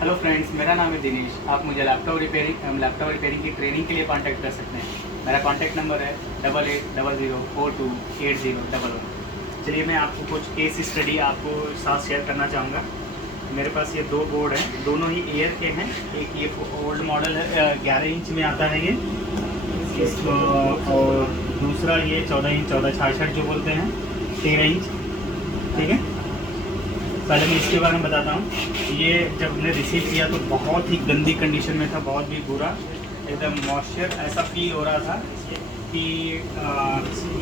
Hello friends, मेरा नाम है दिनेश। आप मुझे लैपटॉप रिपेयरिंग की ट्रेनिंग के लिए कांटेक्ट कर सकते हैं। मेरा कांटेक्ट नंबर है 8800428011। चलिए मैं आपको कुछ केस स्टडी आपको साथ शेयर करना चाहूँगा। मेरे पास ये दो बोर्ड हैं, दोनों ही एयर के हैं। एक ये ओल्ड मॉडल है, 11 इंच में आता है ये इसको, और दूसरा ये 14 इंच 1466 जो बोलते हैं, 13 इंच। ठीक है, पहले मैं इसके बारे में बताता हूँ। ये जब हमने रिसीव किया तो बहुत ही गंदी कंडीशन में था, बहुत भी बुरा, एकदम मॉइस्चर ऐसा फील हो रहा था कि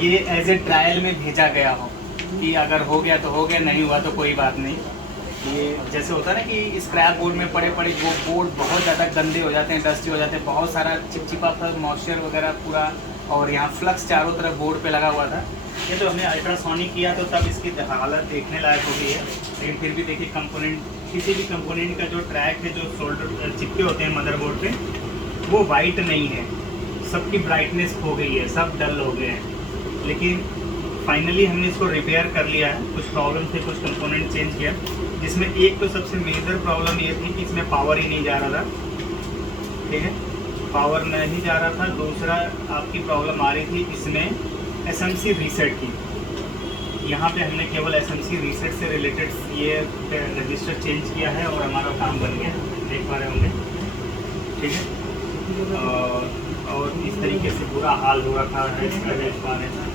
ये एज ए ट्रायल में भेजा गया हो कि अगर हो गया तो हो गया, नहीं हुआ तो कोई बात नहीं। ये जैसे होता है ना कि स्क्रैप बोर्ड में पड़े पड़े वो बोर्ड बहुत ज़्यादा गंदे हो जाते हैं, डस्टी हो जाते हैं, बहुत सारा चिपचिपा था मॉइस्चर वगैरह पूरा, और यहाँ फ्लक्स चारों तरफ बोर्ड पे लगा हुआ था। ये तो हमने अल्ट्रासोनिक किया तो तब इसकी हालत देखने लायक हो गई है, लेकिन फिर भी देखिए कंपोनेंट, किसी भी कंपोनेंट का जो ट्रैक है, जो शोल्डर चिपके होते हैं मदरबोर्ड पे, वो वाइट नहीं है, सबकी ब्राइटनेस खो गई है, सब डल हो गए हैं। लेकिन फाइनली हमने इसको रिपेयर कर लिया है। कुछ प्रॉब्लम थे, कुछ कंपोनेंट चेंज किया, जिसमें एक तो सबसे मेजर प्रॉब्लम ये थी कि इसमें पावर ही नहीं जा रहा था। ठीक है, पावर नहीं जा रहा था। दूसरा आपकी प्रॉब्लम आ रही थी इसमें एसएमसी रीसेट की। यहाँ पे हमने केवल एसएमसी रीसेट से रिलेटेड ये रजिस्टर चेंज किया है और हमारा काम बन गया, देख पा रहे होंगे। ठीक है, और इस तरीके से बुरा हाल हो रखा है इसका, देख पा रहे हैं।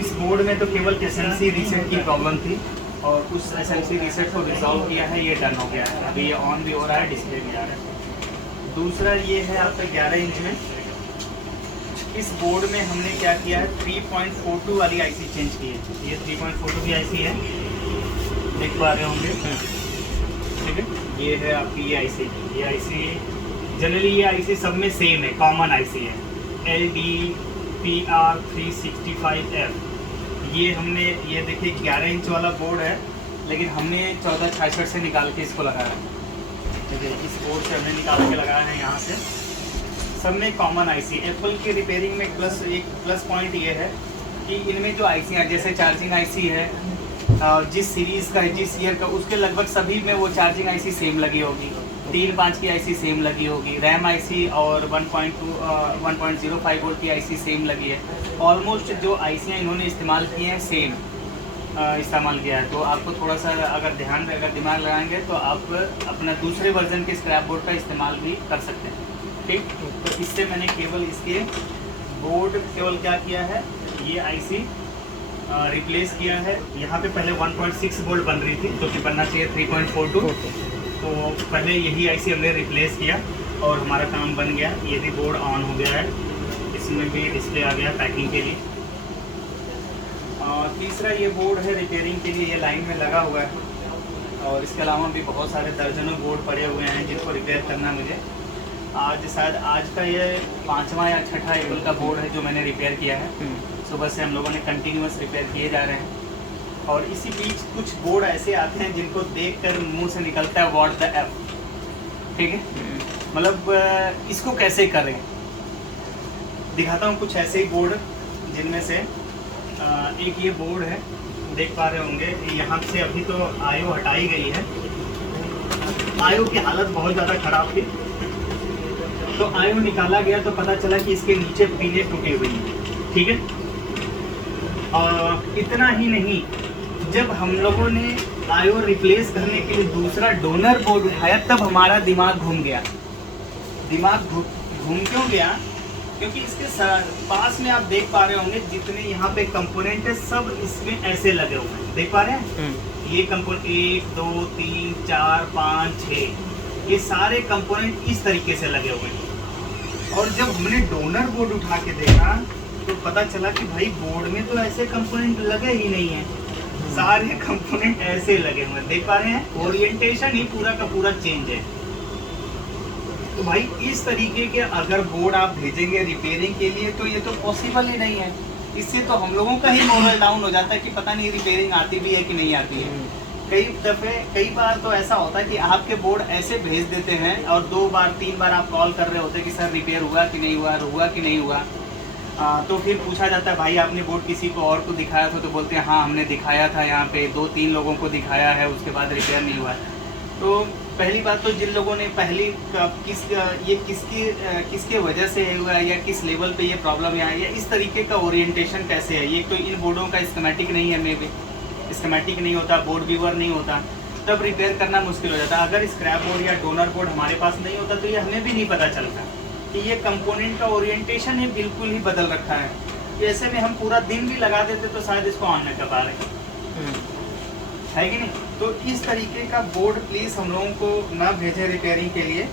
इस बोर्ड में तो केवल एसएमसी रीसेट की प्रॉब्लम थी, और उस एसएमसी रीसेट को रिजॉल्व किया है, ये डन हो गया है। अभी ये ऑन भी हो रहा है, डिस्प्ले भी आ रहा है। दूसरा ये है आपका 11 इंच में। इस बोर्ड में हमने क्या किया है, 3.42 वाली आईसी चेंज की है। ये 3.42 की आईसी है, देख पा रहे होंगे। ठीक है, ये है आपकी ये आईसी। ये आईसी जनरली ये आईसी सब में सेम है, कॉमन आईसी है, LDPR365F। ये हमने, ये देखिए 11 इंच वाला बोर्ड है, लेकिन हमने 1466 से निकाल के इसको लगाया है। ठीक है, इस बोर्ड से हमने निकाल के लगाया है यहाँ से। सब में कॉमन आईसी। एप्पल की रिपेयरिंग में एक प्लस पॉइंट ये है कि इनमें जो आईसी हैं, जैसे चार्जिंग आईसी है, जिस सीरीज़ का है, जिस ईयर का, उसके लगभग सभी में वो चार्जिंग आईसी सेम लगी होगी। 3.5 की आईसी सेम लगी होगी, रैम आईसी और 1.05 वोल्ट की आईसी सेम लगी है। ऑलमोस्ट जो आईसियाँ इन्होंने इस्तेमाल की हैं सेम इस्तेमाल किया है। तो आपको थोड़ा सा अगर दिमाग लगाएंगे तो आप अपना दूसरे वर्जन के स्क्रैप बोर्ड का इस्तेमाल भी कर सकते हैं। ठीक, तो इससे मैंने केवल इसके बोर्ड केवल क्या किया है, ये आईसी रिप्लेस किया है। यहाँ पे पहले 1.6 वोल्ट बन रही थी, जो कि बनना चाहिए 3.42। तो पहले यही आईसी हमने रिप्लेस किया और हमारा काम बन गया। ये भी बोर्ड ऑन हो गया है, इसमें भी डिस्प्ले आ गया पैकिंग के लिए। तीसरा ये बोर्ड है रिपेयरिंग के लिए, ये लाइन में लगा हुआ है, और इसके अलावा भी बहुत सारे दर्जनों बोर्ड पड़े हुए हैं जिनको रिपेयर करना मुझे। शायद आज का ये 5वां या 6ठा एप्पल का बोर्ड है जो मैंने रिपेयर किया है। सुबह से हम लोगों ने कंटिन्यूअस रिपेयर किए जा रहे हैं, और इसी बीच कुछ बोर्ड ऐसे आते हैं जिनको देखकर मुंह से निकलता है व्हाट द एफ। ठीक है, मतलब इसको कैसे करें, दिखाता हूँ कुछ ऐसे ही बोर्ड, जिनमें से एक ये बोर्ड है, देख पा रहे होंगे। यहाँ से अभी तो आयो हटाई गई है, आयो की हालत बहुत ज़्यादा ख़राब थी, तो आयो निकाला गया तो पता चला कि इसके नीचे पिने टूटी हुई हैं। ठीक है, इतना ही नहीं, जब हम लोगों ने आयो रिप्लेस करने के लिए दूसरा डोनर बोर्ड उठाया, तब हमारा दिमाग घूम गया। दिमाग घूम क्यों गया? क्योंकि इसके पास में आप देख पा रहे होंगे जितने यहाँ पे कंपोनेंट है, सब इसमें ऐसे लगे हुए हैं, देख पा रहे हैं। ये कंपोनेंट 1 2 3 4 5 6, ये सारे कंपोनेंट इस तरीके से लगे हुए हैं। और जब हमने डोनर बोर्ड उठा के देखा तो पता चला कि भाई बोर्ड में तो ऐसे कंपोनेंट लगे ही नहीं है, सारे कंपोनेंट ऐसे लगे हुए हैं, देख पा रहे हैं। ओरिएंटेशन ही पूरा का पूरा चेंज है। तो भाई इस तरीके के अगर बोर्ड आप भेजेंगे रिपेयरिंग के लिए तो ये तो पॉसिबल ही नहीं है। इससे तो हम लोगों का ही मोरल डाउन हो जाता है कि पता नहीं रिपेयरिंग आती भी है कि नहीं आती है। कई बार तो ऐसा होता है कि आपके बोर्ड ऐसे भेज देते हैं और 2 बार 3 बार आप कॉल कर रहे होते हैं कि सर रिपेयर हुआ कि नहीं हुआ कि नहीं हुआ। तो फिर पूछा जाता है भाई आपने बोर्ड किसी को और को दिखाया था, तो बोलते हैं हाँ हमने दिखाया था, यहाँ पे 2-3 लोगों को दिखाया है, उसके बाद रिपेयर नहीं हुआ है। तो पहली बात तो जिन लोगों ने किसके वजह से हुआ है या किस लेवल पे ये प्रॉब्लम है या इस तरीके का ओरिएंटेशन कैसे है। ये तो इन बोर्डों का स्कीमेटिक नहीं है, मे भी स्कीमेटिक नहीं होता, बोर्ड व्यूअर नहीं होता, तब रिपेयर करना मुश्किल हो जाता। अगर स्क्रैप बोर्ड या डोनर बोर्ड हमारे पास नहीं होता तो ये हमें भी नहीं पता चलता कि ये कंपोनेंट का ओरिएंटेशन ही बिल्कुल ही बदल रखा है। ऐसे में हम पूरा दिन भी लगा देते तो शायद इसको ऑन न कर पा रहे, है कि नहीं। तो इस तरीके का बोर्ड प्लीज़ हम लोगों को ना भेजें रिपेयरिंग के लिए।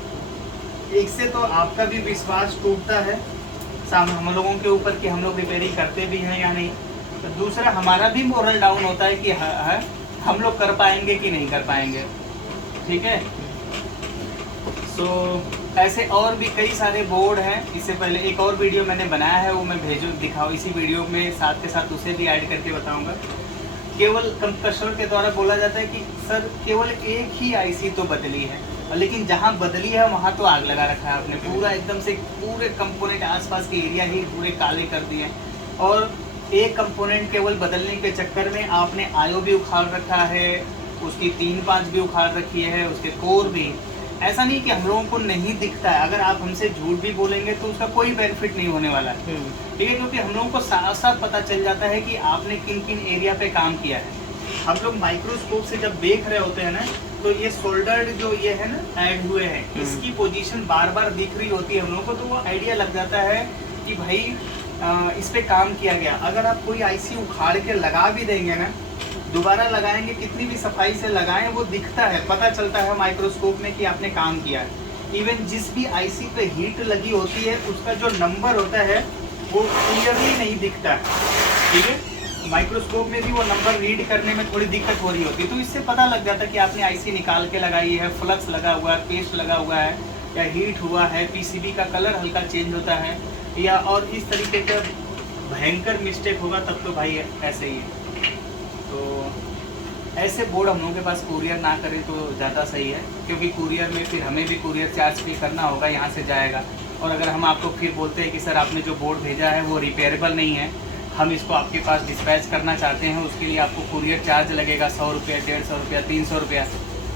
एक से तो आपका भी विश्वास टूटता है हम लोगों के ऊपर कि हम लोग रिपेयरिंग करते भी हैं या नहीं, तो दूसरा हमारा भी मोरल डाउन होता है कि हम लोग कर पाएंगे कि नहीं कर पाएंगे, ठीक है। सो ऐसे और भी कई सारे बोर्ड हैं। इससे पहले एक और वीडियो मैंने बनाया है, वो मैं दिखाऊँ इसी वीडियो में, साथ के साथ उसे भी ऐड करके बताऊंगा। केवल कस्टमर के द्वारा बोला जाता है कि सर केवल एक ही आईसी तो बदली है, लेकिन जहाँ बदली है वहाँ तो आग लगा रखा है आपने, पूरा एकदम से पूरे कंपोनेंट आसपास के एरिया ही पूरे काले कर दिए। और एक कंपोनेंट केवल बदलने के चक्कर में आपने आयो भी उखाड़ रखा है, उसकी 3-5 भी उखाड़ रखी है, उसके कोर भी। ऐसा नहीं कि हम लोगों को नहीं दिखता है, अगर आप हमसे झूठ भी बोलेंगे तो उसका कोई बेनिफिट नहीं होने वाला है, ठीक है, क्योंकि हम लोगों को साथ साथ पता चल जाता है कि आपने किन किन एरिया पे काम किया है। हम लोग माइक्रोस्कोप से जब देख रहे होते हैं ना, तो ये सोल्डर्ड जो ये है ना ऐड हुए हैं, इसकी पोजीशन बार बार दिख रही होती है हम लोगों को, तो वो आइडिया लग जाता है कि भाई इस पे काम किया गया। अगर आप कोई आईसी उखाड़ के लगा भी देंगे ना, दोबारा लगाएंगे, कितनी भी सफाई से लगाएं, वो दिखता है, पता चलता है माइक्रोस्कोप में कि आपने काम किया है। इवन जिस भी आईसी पे हीट लगी होती है उसका जो नंबर होता है वो क्लियरली नहीं दिखता है, ठीक है। माइक्रोस्कोप में भी वो नंबर रीड करने में थोड़ी दिक्कत हो रही होती है, तो इससे पता लग जाता है कि आपने आईसी निकाल के लगाई है, फ्लक्स लगा हुआ है, पेस्ट लगा हुआ है, या हीट हुआ है, पीसीबी का कलर हल्का चेंज होता है, या और इस तरीके का भयंकर मिस्टेक होगा तब तो भाई ऐसे ही है। तो ऐसे बोर्ड हम लोगों के पास कुरियर ना करें तो ज़्यादा सही है, क्योंकि कुरियर में फिर हमें भी कुरियर चार्ज पे करना होगा, यहाँ से जाएगा। और अगर हम आपको फिर बोलते हैं कि सर आपने जो बोर्ड भेजा है वो रिपेयरेबल नहीं है, हम इसको आपके पास डिस्पैच करना चाहते हैं, उसके लिए आपको कुरियर चार्ज लगेगा 100 रुपये, 150 रुपया, 300 रुपया,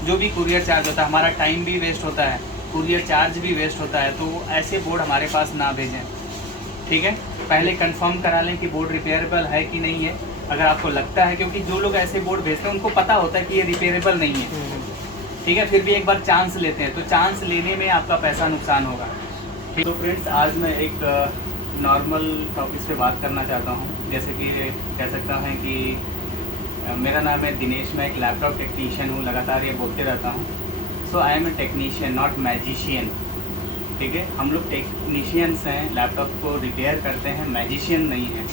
जो भी कुरियर चार्ज होता है, हमारा टाइम भी वेस्ट होता है, कुरियर चार्ज भी वेस्ट होता है। तो ऐसे बोर्ड हमारे पास ना भेजें, ठीक है। पहले कंफर्म करा लें कि बोर्ड रिपेयरेबल है कि नहीं है। अगर आपको लगता है, क्योंकि जो लोग ऐसे बोर्ड भेजते हैं उनको पता होता है कि ये रिपेयरेबल नहीं है, ठीक है, फिर भी एक बार चांस लेते हैं, तो चांस लेने में आपका पैसा नुकसान होगा। तो फ्रेंड्स, आज मैं एक नॉर्मल टॉपिक पे बात करना चाहता हूँ। जैसे कि कह सकता हूँ कि मेरा नाम है दिनेश, मैं एक लैपटॉप टेक्नीशियन हूँ, लगातार ये बोलते रहता हूँ। So I am a technician, not magician, ठीक है। हम लोग टेक्नीशियंस हैं, लैपटॉप को रिपेयर करते हैं, मैजिशियन नहीं है।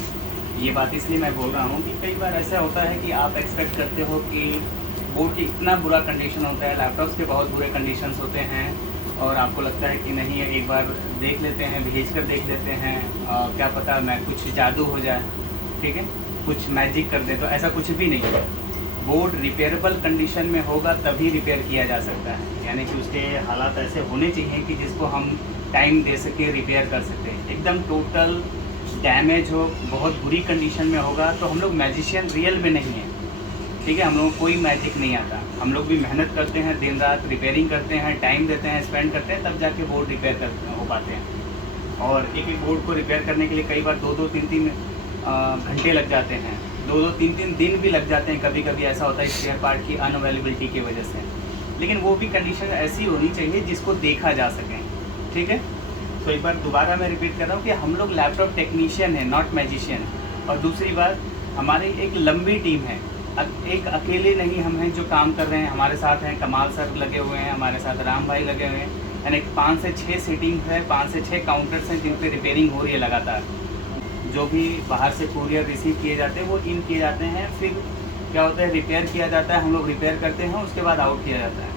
ये बात इसलिए मैं बोल रहा हूँ कि कई बार ऐसा होता है कि आप एक्सपेक्ट करते हो कि बोर्ड की इतना बुरा कंडीशन होता है, लैपटॉप्स के बहुत बुरे कंडीशंस होते हैं, और आपको लगता है कि नहीं एक बार देख लेते हैं, भेज कर देख लेते हैं, क्या पता मैं कुछ जादू हो जाए, ठीक है, कुछ मैजिक कर दे। तो ऐसा कुछ भी नहीं है। बोर्ड रिपेयरेबल कंडीशन में होगा तभी रिपेयर किया जा सकता है, यानी कि उसके हालात ऐसे होने चाहिए कि जिसको हम टाइम दे सके, रिपेयर कर सकते हैं। एकदम टोटल डैमेज हो, बहुत बुरी कंडीशन में होगा तो हम लोग मैजिशियन रियल में नहीं है, ठीक है। हम लोगों को कोई मैजिक नहीं आता, हम लोग भी मेहनत करते हैं, दिन रात रिपेयरिंग करते हैं, टाइम देते हैं, स्पेंड करते हैं, तब जाके बोर्ड रिपेयर करते हो पाते हैं। और एक एक बोर्ड को रिपेयर करने के लिए कई बार 2-2, 3-3 घंटे लग जाते हैं, 2-2, 3-3 दिन भी लग जाते हैं। कभी कभी ऐसा होता है स्पेयर पार्ट की अनअवेलेबिलिटी की वजह से, लेकिन वो भी कंडीशन ऐसी होनी चाहिए जिसको देखा जा सके, ठीक है। तो एक बार दोबारा मैं रिपीट कर रहा हूँ कि हम लोग लैपटॉप टेक्नीशियन है, नॉट मैजिशियन। और दूसरी बात, हमारी एक लंबी टीम है, एक अकेले नहीं हम हैं जो काम कर रहे हैं। हमारे साथ हैं कमाल सर लगे हुए हैं, हमारे साथ राम भाई लगे हुए हैं, यानी 5 से 6 सीटिंग है, 5 से 6 काउंटर्स हैं जिन पे रिपेयरिंग हो रही है लगातार। जो भी बाहर से कुरियर रिसीव किए जाते हैं वो इन किए जाते हैं, फिर क्या होता है रिपेयर किया जाता है, हम लोग रिपेयर करते हैं, उसके बाद आउट किया जाता है।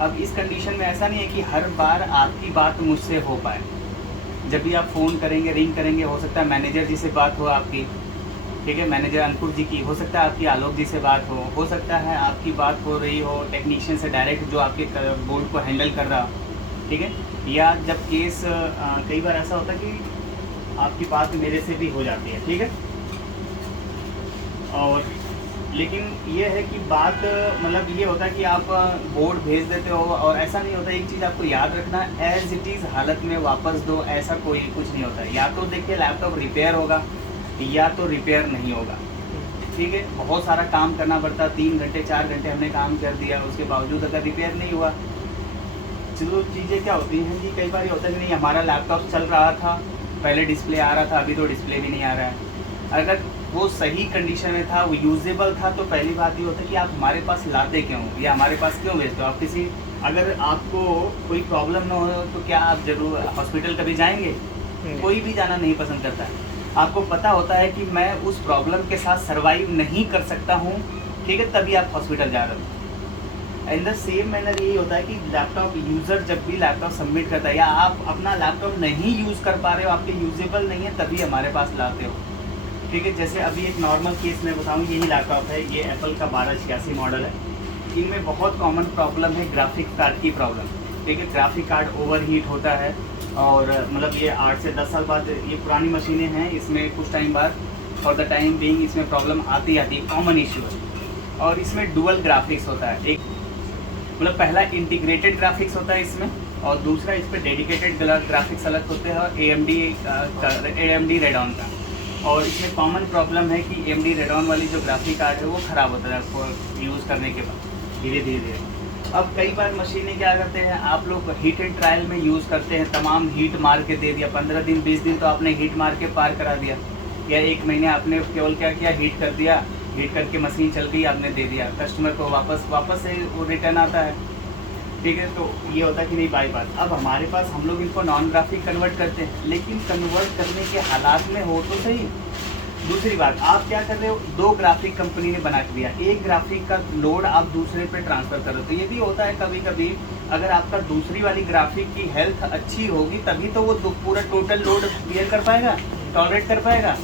अब इस कंडीशन में ऐसा नहीं है कि हर बार आपकी बात मुझसे हो पाए। जब भी आप फ़ोन करेंगे, रिंग करेंगे, हो सकता है मैनेजर जी से बात हो आपकी, ठीक है, मैनेजर अंकुर जी की, हो सकता है आपकी आलोक जी से बात हो सकता है आपकी बात हो रही हो टेक्नीशियन से डायरेक्ट जो आपके बोर्ड को हैंडल कर रहा हो, ठीक है। या जब केस कई बार ऐसा होता है कि आपकी बात मेरे से भी हो जाती है, ठीक है। और लेकिन ये है कि बात मतलब ये होता है कि आप बोर्ड भेज देते हो और ऐसा नहीं होता। एक चीज़ आपको याद रखना, एज इट इज़ हालत में वापस दो, ऐसा कोई कुछ नहीं होता। या तो देखिए लैपटॉप रिपेयर होगा या तो रिपेयर नहीं होगा, ठीक है। बहुत सारा काम करना पड़ता, 3 घंटे 4 घंटे हमने काम कर दिया, उसके बावजूद अगर रिपेयर नहीं हुआ, चलो चीज़ें क्या होती हैं कि कई बार ये होता है कि नहीं हमारा लैपटॉप चल रहा था, पहले डिस्प्ले आ रहा था, अभी तो डिस्प्ले भी नहीं आ रहा है। अगर वो सही कंडीशन में था, वो यूजेबल था, तो पहली बात ये होता है कि आप हमारे पास लाते क्यों या हमारे पास क्यों भेजते हो। आप किसी, अगर आपको कोई प्रॉब्लम ना हो तो क्या आप जरूर हॉस्पिटल कभी जाएंगे? कोई भी जाना नहीं पसंद करता है। आपको पता होता है कि मैं उस प्रॉब्लम के साथ सर्वाइव नहीं कर सकता हूँ, ठीक है, तभी आप हॉस्पिटल जा रहे हो। इन द सेम मैनर यही होता है कि लैपटॉप यूज़र जब भी लैपटॉप सबमिट करता है या आप अपना लैपटॉप नहीं यूज़ कर पा रहे हो, आपके यूजेबल नहीं है, तभी हमारे पास लाते हो, ठीक है। जैसे अभी एक नॉर्मल केस मैं बताऊँ, यही लैपटॉप है, ये एप्पल का 1286 मॉडल है। इनमें बहुत कॉमन प्रॉब्लम है ग्राफिक कार्ड की प्रॉब्लम, ठीक है। ग्राफिक कार्ड ओवरहीट होता है और मतलब ये 8 से 10 साल बाद, ये पुरानी मशीनें हैं, इसमें कुछ टाइम बाद फॉर द टाइम बीइंग इसमें प्रॉब्लम आती है, कॉमन इशू है। और इसमें डुअल ग्राफिक्स होता है, एक मतलब पहला इंटीग्रेटेड ग्राफिक्स होता है इसमें, और दूसरा इस पर डेडिकेटेड ग्राफिक्स अलग होते हैं AMD रेडॉन का। और इसमें कॉमन प्रॉब्लम है कि AMD रेडॉन वाली जो ग्राफिक कार्ड है वो ख़राब होता है आपको यूज़ करने के बाद धीरे धीरे। अब कई बार मशीनें क्या करते हैं, आप लोग हीट एंड ट्रायल में यूज़ करते हैं, तमाम हीट मार के दे दिया, 15 दिन 20 दिन तो आपने हीट मार के पार करा दिया, या 1 महीने आपने केवल क्या किया, हीट कर दिया, हीट करके मशीन चल गई, आपने दे दिया, कस्टमर को वापस से वो रिटर्न आता है, ठीक है। तो ये होता है कि नहीं बाईपास। अब हमारे पास हम लोग इनको नॉन ग्राफिक कन्वर्ट करते हैं, लेकिन कन्वर्ट करने के हालात में हो तो सही। दूसरी बात, आप क्या कर रहे हो, 2 ग्राफिक कंपनी ने बना के दिया, एक ग्राफिक का लोड आप दूसरे पे ट्रांसफ़र कर रहे हो। तो ये भी होता है कभी कभी, अगर आपका दूसरी वाली ग्राफिक की हेल्थ अच्छी होगी तभी तो वो पूरा टोटल लोड क्लियर कर पाएगा, टॉलरेट कर पाएगा।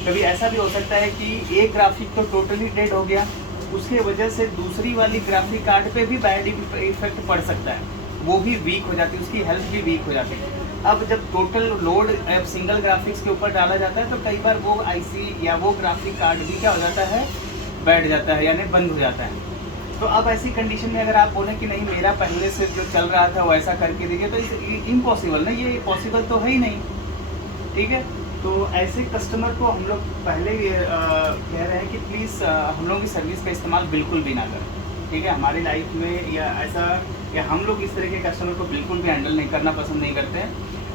कभी ऐसा भी हो सकता है कि एक ग्राफिक तो टोटली डेड हो गया, उसके वजह से दूसरी वाली ग्राफिक कार्ड पे भी बैड इफेक्ट पड़ सकता है, वो भी वीक हो जाती है, उसकी हेल्थ भी वीक हो जाती है। अब जब टोटल लोड सिंगल ग्राफिक्स के ऊपर डाला जाता है तो कई बार वो IC या वो ग्राफिक कार्ड भी क्या हो जाता है, बैठ जाता है, यानी बंद हो जाता है। तो अब ऐसी कंडीशन में अगर आप बोलें कि नहीं मेरा पहले से जो चल रहा था वो ऐसा करके दीजिए, तो इम्पॉसिबल ना, ये पॉसिबल तो है ही नहीं, ठीक है। तो ऐसे कस्टमर को हम लोग पहले कह रहे हैं कि प्लीज़ हम लोगों की सर्विस का इस्तेमाल बिल्कुल भी ना करें, ठीक है। हमारी लाइफ में या ऐसा, या हम लोग इस तरह के कस्टमर को बिल्कुल भी हैंडल नहीं करना पसंद नहीं करते हैं,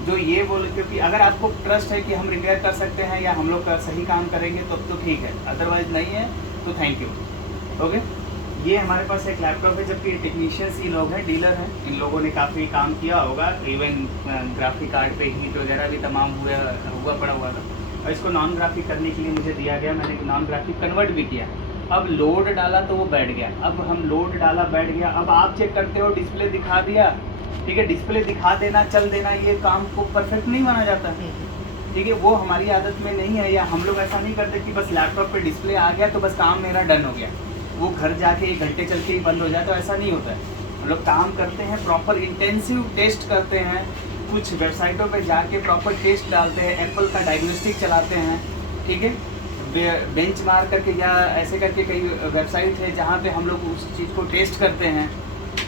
जो ये बोले, क्योंकि अगर आपको ट्रस्ट है कि हम रिपेयर कर सकते हैं या हम लोग का सही काम करेंगे तो ठीक है, अदरवाइज़ नहीं है तो थैंक यू, ओके। ये हमारे पास एक लैपटॉप है, जबकि टेक्नीशियंस ही लोग हैं, डीलर हैं, इन लोगों ने काफ़ी काम किया होगा, इवन ग्राफिक कार्ड पे हीट वगैरह भी तमाम हुआ पड़ा हुआ था, और इसको नॉन ग्राफिक करने के लिए मुझे दिया गया, मैंने नॉन ग्राफिक कन्वर्ट भी किया। अब लोड डाला तो वो बैठ गया, अब हम लोड डाला बैठ गया, अब आप चेक करते हो डिस्प्ले दिखा दिया, ठीक है, डिस्प्ले दिखा देना चल देना ये काम को परफेक्ट नहीं माना जाता, ठीक है। वो हमारी आदत में नहीं है, या हम लोग ऐसा नहीं करते कि बस लैपटॉप पे डिस्प्ले आ गया तो बस काम मेरा डन हो गया, वो घर जाके 1 घंटे चल के ही बंद हो जाए, तो ऐसा नहीं होता है। हम लोग काम करते हैं, प्रॉपर इंटेंसिव टेस्ट करते हैं, कुछ वेबसाइटों पे जाके प्रॉपर टेस्ट डालते हैं, एप्पल का डायग्नोस्टिक चलाते हैं, ठीक है, बेंच मार करके या ऐसे करके कई वेबसाइट है जहाँ पे हम लोग उस चीज़ को टेस्ट करते हैं।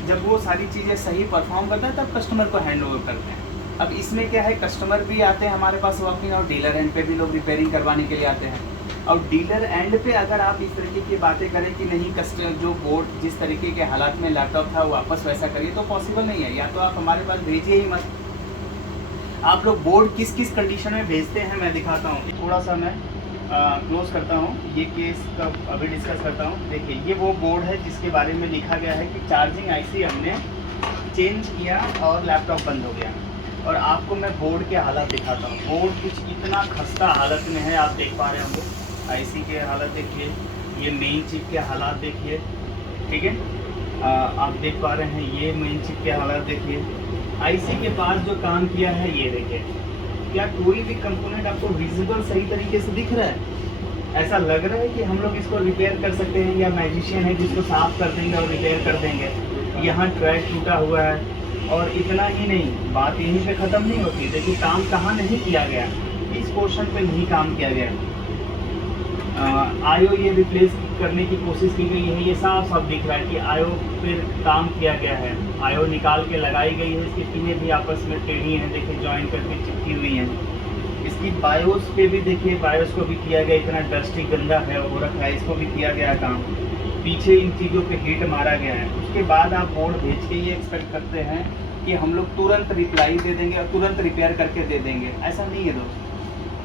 जब वो सारी चीज़ें सही परफॉर्म करता है तब कस्टमर को हैंड ओवर करते हैं। अब इसमें क्या है, कस्टमर भी आते हैं हमारे पास वॉकिंग, और डीलर एंड पे भी लोग रिपेयरिंग करवाने के लिए आते हैं। और डीलर एंड पे अगर आप इस तरीके की बातें करें कि नहीं कस्टमर जो बोर्ड जिस तरीके के हालात में लैपटॉप था वापस वैसा करिए, तो पॉसिबल नहीं है। या तो आप हमारे पास भेजिए ही मत। आप लोग बोर्ड किस किस कंडीशन में भेजते हैं मैं दिखाता हूँ, थोड़ा सा मैं क्लोज करता हूँ, ये केस का अभी डिस्कस करता हूँ। देखिए ये वो बोर्ड है जिसके बारे में लिखा गया है कि चार्जिंग IC हमने चेंज किया और लैपटॉप बंद हो गया। और आपको मैं बोर्ड के हालात दिखाता हूँ। बोर्ड कुछ इतना खस्ता हालत में है, आप देख पा रहे होंगे। IC के हालत देखिए, ये मेन चिप के हालात देखिए, ठीक है, आप देख पा रहे हैं, ये मेन चिप के हालात देखिए। IC के पास जो काम किया है ये देखिए, क्या कोई भी कंपोनेंट आपको विजिबल सही तरीके से दिख रहा है? ऐसा लग रहा है कि हम लोग इसको रिपेयर कर सकते हैं, या मैजिशियन है जिसको साफ कर देंगे और रिपेयर कर देंगे। यहाँ ट्रैक टूटा हुआ है, और इतना ही नहीं, बात यहीं पे ख़त्म नहीं होती। देखिए काम कहाँ नहीं किया गया, इस पोर्शन पे नहीं काम किया गया। आयो ये रिप्लेस करने की कोशिश की गई है, ये साफ साफ दिख रहा है कि आयो पर काम किया गया है। आयो निकाल के लगाई गई है, इसकी पिनें भी आपस में टेढ़ी हैं, देखिए जॉइन करके चिपकी हुई हैं। इसकी बायोस पे भी देखिए, बायोस को भी किया गया, इतना डस्टी गंदा है हो रखा है, इसको भी किया गया काम। पीछे इन चीज़ों पे हीट मारा गया है। उसके बाद आप बोर्ड भेज के ये एक्सपेक्ट करते हैं कि हम लोग तुरंत रिप्लाई दे देंगे और तुरंत रिपेयर करके दे देंगे, ऐसा नहीं है दोस्तों।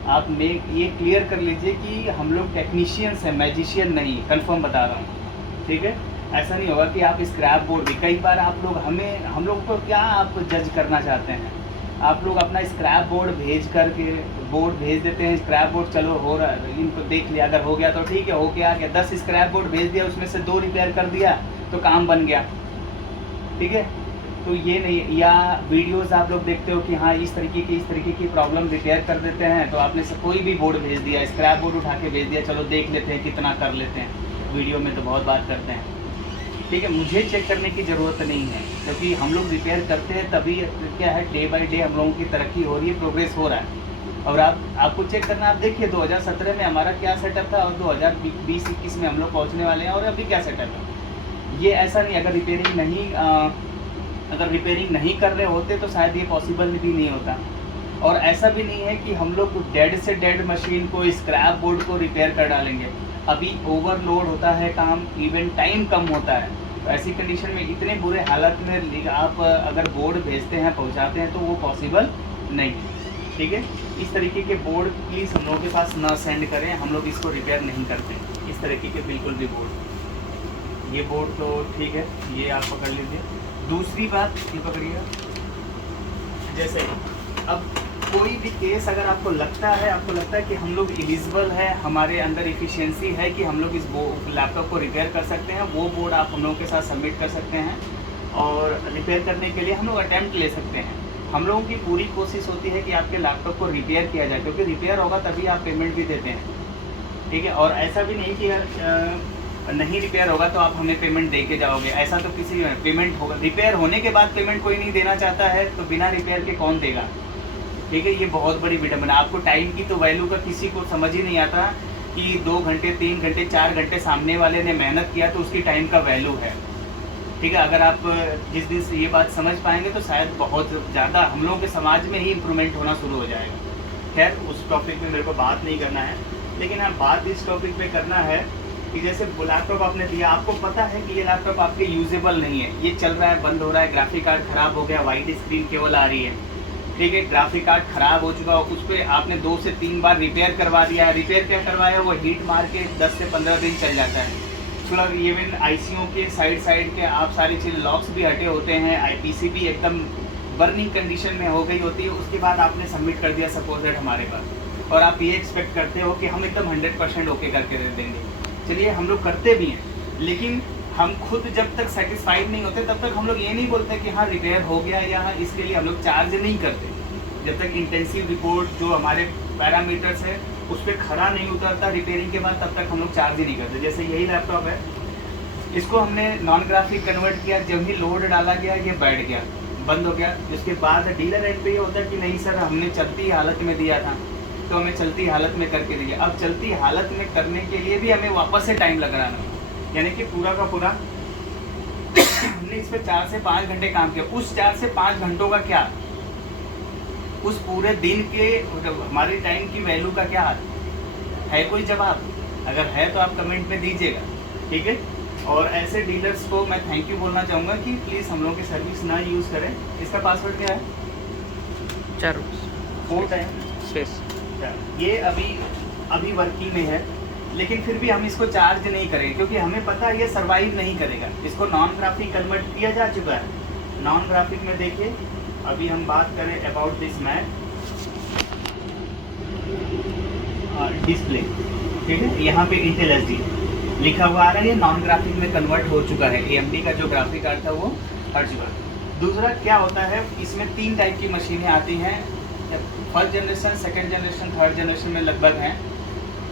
आप ये क्लियर कर लीजिए कि हम लोग टेक्नीशियंस हैं, मैजिशियन नहीं, कंफर्म बता रहा हूँ, ठीक है। ऐसा नहीं होगा कि आप स्क्रैप बोर्ड भी, कई बार आप लोग हम लोग को क्या आप जज करना चाहते हैं, आप लोग अपना स्क्रैप बोर्ड बोर्ड भेज देते हैं, स्क्रैप बोर्ड चलो हो रहा है, इनको देख लिया, अगर हो गया तो ठीक है, हो गया आ गया। 10 स्क्रैप बोर्ड भेज दिया, उसमें से 2 रिपेयर कर दिया तो काम बन गया, ठीक है। तो ये नहीं, या वीडियोस आप लोग देखते हो कि हाँ इस तरीके की प्रॉब्लम रिपेयर कर देते हैं, तो आपने से कोई भी बोर्ड भेज दिया, स्क्रैप बोर्ड उठा के भेज दिया, चलो देख लेते हैं कितना कर लेते हैं, वीडियो में तो बहुत बात करते हैं, ठीक है। मुझे चेक करने की ज़रूरत नहीं है, क्योंकि हम लोग रिपेयर करते हैं तभी क्या है, डे बाई डे हम लोगों की तरक्की हो रही है, प्रोग्रेस हो रहा है। और आपको चेक करना, आप देखिए 2017 में हमारा क्या सेटअप था और 2020-21 में हम लोग पहुँचने वाले हैं और अभी क्या सेटअप है। ये ऐसा नहीं, अगर रिपेयरिंग नहीं कर रहे होते तो शायद ये पॉसिबल भी नहीं होता। और ऐसा भी नहीं है कि हम लोग डेड से डेड मशीन को, स्क्रैप बोर्ड को रिपेयर कर डालेंगे। अभी ओवरलोड होता है काम, इवन टाइम कम होता है, तो ऐसी कंडीशन में इतने बुरे हालत में आप अगर बोर्ड भेजते हैं, पहुंचाते हैं, तो वो पॉसिबल नहीं, ठीक है। इस तरीके के बोर्ड प्लीज़ हम लोगों के पास ना सेंड करें, हम लोग इसको रिपेयर नहीं करते इस तरीके के बिल्कुल भी बोर्ड। ये बोर्ड तो ठीक है, ये आप पकड़ लीजिए। दूसरी बात ये पकड़िएगा, जैसे अब कोई भी केस अगर आपको लगता है कि हम लोग एलिजिबल है, हमारे अंदर एफिशिएंसी है कि हम लोग इस लैपटॉप को रिपेयर कर सकते हैं, वो बोर्ड आप हम लोगों के साथ सबमिट कर सकते हैं और रिपेयर करने के लिए हम लोग अटैम्प्ट ले सकते हैं। हम लोगों की पूरी कोशिश होती है कि आपके लैपटॉप को रिपेयर किया जाए, क्योंकि रिपेयर होगा तभी आप पेमेंट भी देते हैं, ठीक है। और ऐसा भी नहीं कि नहीं रिपेयर होगा तो आप हमें पेमेंट दे के जाओगे, ऐसा तो किसी पेमेंट होगा, रिपेयर होने के बाद पेमेंट कोई नहीं देना चाहता है, तो बिना रिपेयर के कौन देगा, ठीक है। ये बहुत बड़ी विडंबना, आपको टाइम की तो वैल्यू का किसी को समझ ही नहीं आता कि 2 घंटे 3 घंटे 4 घंटे सामने वाले ने मेहनत किया तो उसकी टाइम का वैल्यू है, ठीक है। अगर आप जिस दिन से ये बात समझ पाएंगे तो शायद बहुत ज़्यादा हम लोगों के समाज में ही इम्प्रूवमेंट होना शुरू हो जाएगा। खैर उस टॉपिक पे मेरे को बात नहीं करना है, लेकिन हाँ बात इस टॉपिक पे करना है कि जैसे लैपटॉप आपने दिया, आपको पता है कि ये लैपटॉप आपके यूजेबल नहीं है, ये चल रहा है, बंद हो रहा है, ग्राफिक कार्ड ख़राब हो गया, वाइट स्क्रीन केवल आ रही है, ठीक है। ग्राफिक कार्ड ख़राब हो चुका, उस पर आपने 2 से 3 बार रिपेयर करवा दिया है, रिपेयर क्या करवाया, वो हीट मार के 10 से 15 दिन चल जाता है। थोड़ा इवन आईसीयू के साइड के आप सारी चीज़ लॉक्स भी हटे होते हैं, आईपीसी भी एकदम बर्निंग कंडीशन में हो गई होती है, उसके बाद आपने सबमिट कर दिया सपोज दैट हमारे पास, और आप ये एक्सपेक्ट करते हो कि हम एकदम 100% ओके करके दे देंगे। चलिए हम लोग करते भी हैं, लेकिन हम खुद जब तक सेटिस्फाइड नहीं होते तब तक हम लोग ये नहीं बोलते कि हाँ रिपेयर हो गया, या इसके लिए हम लोग चार्ज नहीं करते। जब तक इंटेंसिव रिपोर्ट जो हमारे पैरामीटर्स है उस पर खरा नहीं उतरता रिपेयरिंग के बाद, तब तक हम लोग चार्ज ही नहीं करते। जैसे यही लैपटॉप है, इसको हमने नॉन ग्राफिक कन्वर्ट किया, जब ही लोड डाला गया ये बैठ गया, बंद हो गया। उसके बाद डीलर एंड पे ये होता है कि नहीं सर हमने चलती हालत में दिया था तो हमें चलती हालत में करके दीजिए। अब चलती हालत में करने के लिए भी हमें वापस से टाइम लग रहा है, यानी कि पूरा का पूरा हमने इस पर 4 से 5 घंटे काम किया। उस 4 से 5 घंटों का क्या, उस पूरे दिन के हमारे टाइम की वैल्यू का क्या है कोई जवाब? अगर है तो आप कमेंट में दीजिएगा, ठीक है। और ऐसे डीलर्स को मैं थैंक यू बोलना चाहूँगा कि प्लीज़ हम लोग की सर्विस ना यूज़ करें। इसका पासवर्ड क्या है? 4 टाइम स्पेस। ये अभी वर्किंग में है, लेकिन फिर भी हम इसको चार्ज नहीं करेंगे क्योंकि हमें पता है ये सर्वाइव नहीं करेगा। इसको नॉन ग्राफिक कन्वर्ट किया जा चुका है। नॉन ग्राफिक में देखिए, अभी हम बात करें अबाउट दिस मैक डिस्प्ले, ठीक है। यहाँ पे इंटेल एसडी लिखा हुआ आ रहा है, ये नॉन ग्राफिक में कन्वर्ट हो चुका है। AMD का जो ग्राफिक कार्ड था वो हट चुका है। दूसरा क्या होता है, इसमें 3 टाइप की मशीनें आती हैं, first generation, second generation, third generation में लगभग हैं।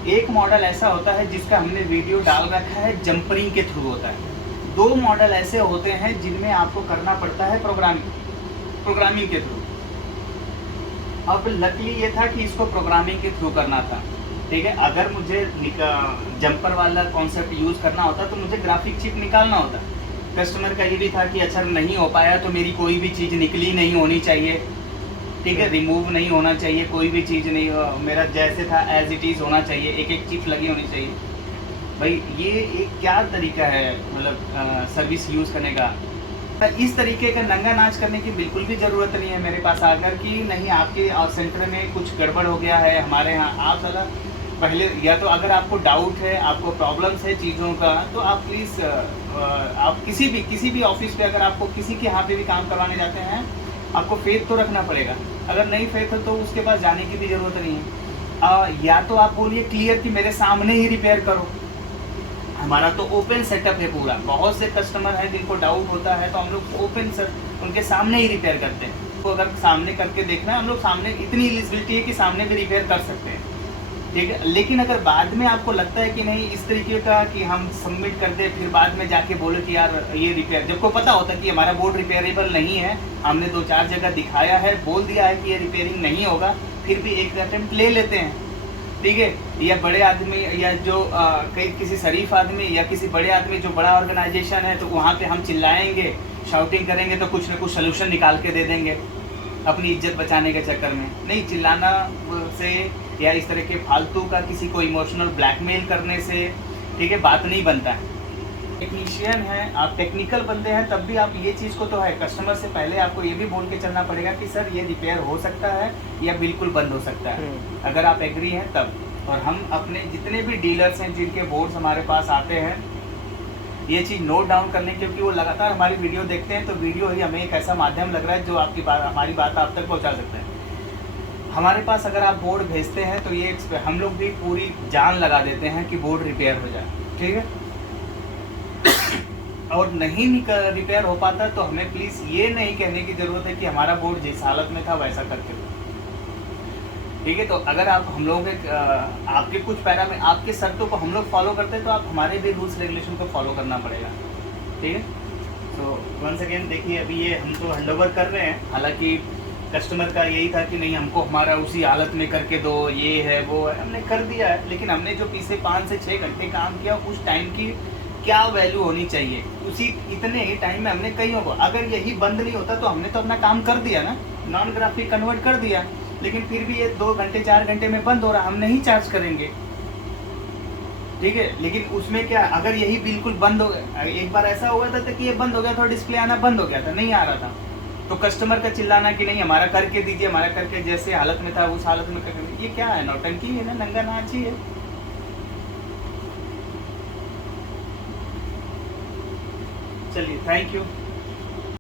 एक मॉडल ऐसा होता है जिसका हमने वीडियो डाल रखा है, जंपरिंग के थ्रू होता है। 2 मॉडल ऐसे होते हैं जिनमें आपको करना पड़ता है प्रोग्रामिंग के थ्रू। अब लकीली ये था कि इसको प्रोग्रामिंग के थ्रू करना था, ठीक है। अगर मुझे जंपर वाला कॉन्सेप्ट यूज़ करना होता तो मुझे ग्राफिक चिप निकालना होता। कस्टमर का ये भी था कि अच्छा नहीं हो पाया तो मेरी कोई भी चीज़ निकली नहीं होनी चाहिए, ठीक है, रिमूव नहीं होना चाहिए, कोई भी चीज़ नहीं, मेरा जैसे था एज इट इज़ होना चाहिए, एक एक चिप लगी होनी चाहिए। भाई ये एक क्या तरीका है मतलब सर्विस यूज़ करने का। इस तरीके का नंगा नाच करने की बिल्कुल भी ज़रूरत नहीं है मेरे पास आकर कि नहीं आपके सेंटर में कुछ गड़बड़ हो गया है हमारे यहाँ। आप साला पहले या तो अगर आपको डाउट है, आपको प्रॉब्लम्स है चीज़ों का, तो आप प्लीज़ आप किसी भी ऑफिस पे अगर आपको किसी के यहाँ पे भी काम करवाने जाते हैं, आपको फेथ तो रखना पड़ेगा। अगर नहीं फेथ है तो उसके पास जाने की भी ज़रूरत नहीं है। या तो आप बोलिए क्लियर कि मेरे सामने ही रिपेयर करो। हमारा तो ओपन सेटअप है पूरा। बहुत से कस्टमर हैं जिनको डाउट होता है तो हम लोग ओपन सर उनके सामने ही रिपेयर करते हैं। तो अगर सामने करके देखना है, हम लोग सामने इतनी एलिजिबिलिटी है कि सामने भी रिपेयर कर सकते हैं, ठीक है। लेकिन अगर बाद में आपको लगता है कि नहीं इस तरीके का कि हम सबमिट कर दे, फिर बाद में जाके बोले कि यार ये रिपेयर, जब को पता होता है कि हमारा बोर्ड रिपेयरेबल नहीं है, हमने 2-4 जगह दिखाया है, बोल दिया है कि ये रिपेयरिंग नहीं होगा, फिर भी एक अटेम्प्ट ले लेते हैं, ठीक है। या बड़े आदमी या जो किसी शरीफ आदमी या किसी बड़े आदमी जो बड़ा ऑर्गेनाइजेशन है, तो वहाँ पे हम चिल्लाएंगे, शाउटिंग करेंगे तो कुछ ना कुछ सोल्यूशन निकाल के दे देंगे अपनी इज्जत बचाने के चक्कर में। नहीं, चिल्लाना से या इस तरह के फालतू का किसी को इमोशनल ब्लैकमेल करने से, ठीक है, बात नहीं बनता है। टेक्नीशियन हैं आप, टेक्निकल बंदे हैं, तब भी आप ये चीज़ को तो है कस्टमर से पहले आपको ये भी बोल के चलना पड़ेगा कि सर ये रिपेयर हो सकता है या बिल्कुल बंद हो सकता है। अगर आप एग्री हैं तब। और हम अपने जितने भी डीलर्स हैं जिनके बोर्ड्स हमारे पास आते हैं, ये चीज़ नोट डाउन करने, क्योंकि वो लगातार हमारी वीडियो देखते हैं, तो वीडियो ही हमें एक ऐसा माध्यम लग रहा है जो आपकी बात, हमारी बात आप तक पहुँचा सकता है। हमारे पास अगर आप बोर्ड भेजते हैं तो ये हम लोग भी पूरी जान लगा देते हैं कि बोर्ड रिपेयर हो जाए, ठीक है। और नहीं रिपेयर हो पाता तो हमें प्लीज़ ये नहीं कहने की ज़रूरत है कि हमारा बोर्ड जिस हालत में था वैसा करके दो, ठीक है। तो अगर आप हम लोगों के आपके कुछ पैरा में आपके शर्तों को हम लोग फॉलो करते हैं तो आप हमारे भी रूल्स रेगुलेशन को फॉलो करना पड़ेगा, ठीक है। तो वंस अगेन देखिए, अभी ये हम तो हैंड ओवर कर रहे हैं, हालांकि कस्टमर का यही था कि नहीं हमको हमारा उसी हालत में करके दो, ये है वो है, हमने कर दिया है। लेकिन हमने जो पीछे 5 से 6 घंटे काम किया, उस टाइम की क्या वैल्यू होनी चाहिए, उसी इतने ही टाइम में हमने कई होगा, अगर यही बंद नहीं होता तो हमने तो अपना काम कर दिया ना, नॉन ग्राफिक कन्वर्ट कर दिया। लेकिन फिर भी ये 2 घंटे 4 घंटे में बंद हो रहा, हम नहीं चार्ज करेंगे, ठीक है। लेकिन उसमें क्या, अगर यही बिल्कुल बंद हो गया, एक बार ऐसा हुआ था कि ये बंद हो गया था, डिस्प्ले आना बंद हो गया था, नहीं आ रहा था, तो कस्टमर का चिल्लाना कि नहीं हमारा करके दीजिए, हमारा करके जैसे हालत में था उस हालत में करके, ये क्या है, नौटंकी है ना, नंगा नाच ही है। चलिए, थैंक यू।